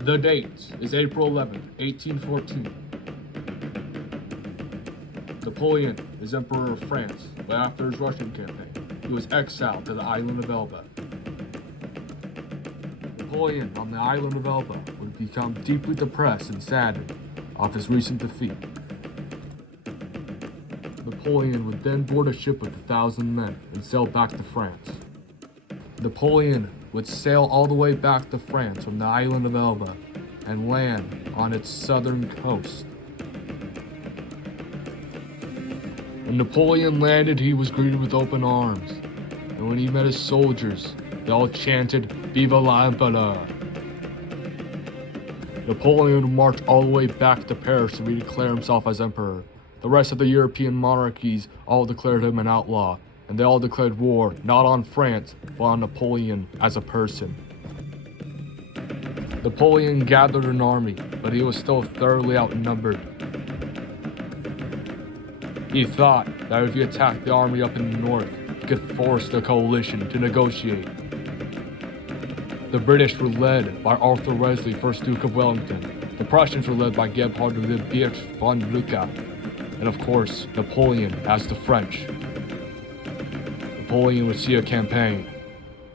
The date is April 11th, 1814. Napoleon is Emperor of France, but after his Russian campaign, he was exiled to the island of Elba. Napoleon on the island of Elba would become deeply depressed and saddened off his recent defeat. Napoleon would then board a ship with 1,000 men and sail back to France. Napoleon would sail all the way back to France from the island of Elba and land on its southern coast. When Napoleon landed, he was greeted with open arms, and when he met his soldiers, they all chanted, "Vive l'Empereur!" Napoleon would march all the way back to Paris to redeclare himself as emperor. The rest of the European monarchies all declared him an outlaw, and they all declared war not on France, but on Napoleon as a person. Napoleon gathered an army, but he was still thoroughly outnumbered. He thought that if he attacked the army up in the north, he could force the coalition to negotiate. The British were led by Arthur Wellesley, 1st Duke of Wellington. The Prussians were led by Gebhard de Beers von Lucca, and of course, Napoleon as the French. Napoleon would see a campaign,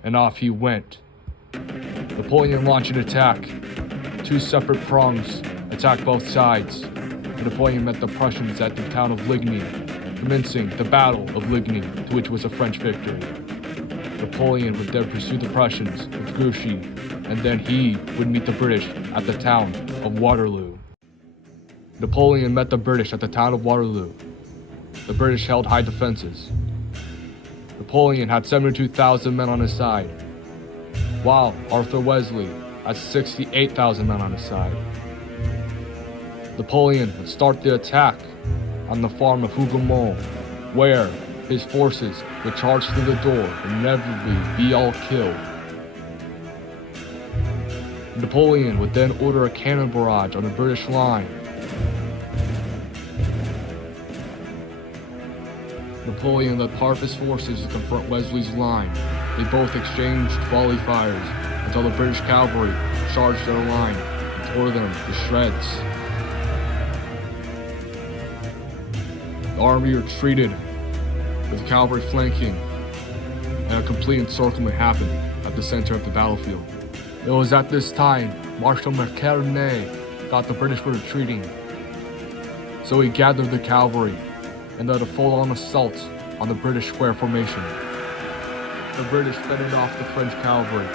and off he went. Napoleon launched an attack. Two separate prongs attacked both sides. Napoleon met the Prussians at the town of Ligny, commencing the Battle of Ligny, to which was a French victory. Napoleon would then pursue the Prussians with Grouchy, and then he would meet the British at the town of Waterloo. Napoleon met the British at the town of Waterloo. The British held high defenses. Napoleon had 72,000 men on his side, while Arthur Wellesley had 68,000 men on his side. Napoleon would start the attack on the farm of Hougomont, where his forces would charge through the door and inevitably be all killed. Napoleon would then order a cannon barrage on the British line. Napoleon led part of his forces to confront Wellesley's line. They both exchanged volley fires until the British cavalry charged their line and tore them to shreds. The army retreated, with the cavalry flanking, and a complete encirclement happened at the center of the battlefield. It was at this time Marshal Macartney thought the British were retreating, so he gathered the cavalry and led a full-on assault on the British square formation. The British fended off the French cavalry,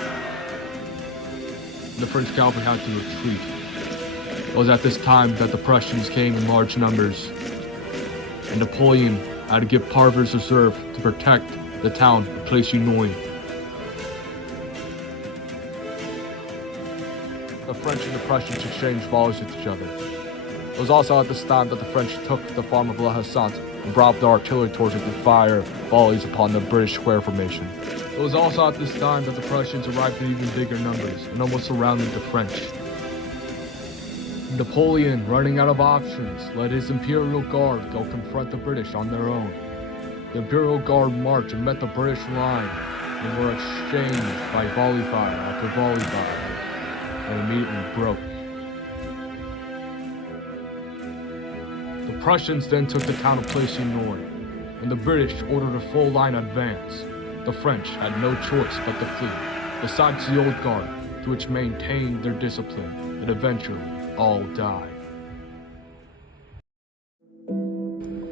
and the French cavalry had to retreat. It was at this time that the Prussians came in large numbers, and Napoleon had to give part of his reserve to protect the town of Plessis-Nouilles. The French and the Prussians exchanged volleys with each other. It was also at this time that the French took the farm of La Hassante and brought the artillery towards it to fire volleys upon the British square formation. It was also at this time that the Prussians arrived in even bigger numbers and almost surrounded the French. Napoleon, running out of options, let his Imperial Guard go confront the British on their own. The Imperial Guard marched and met the British line and were exchanged by volley fire after volley fire, and immediately broke. The Prussians then took the town of Plessis-Nouilles, and the British ordered a full line advance. The French had no choice but to flee, besides the Old Guard, to which maintained their discipline, and eventually all died.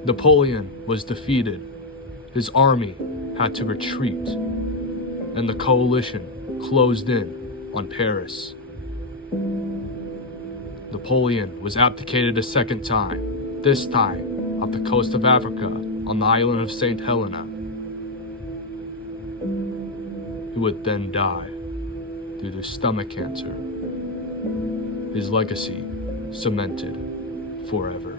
Napoleon was defeated. His army had to retreat, and the coalition closed in on Paris. Napoleon was abdicated a second time, this time off the coast of Africa on the island of St. Helena. He would then die due to stomach cancer. His legacy cemented forever.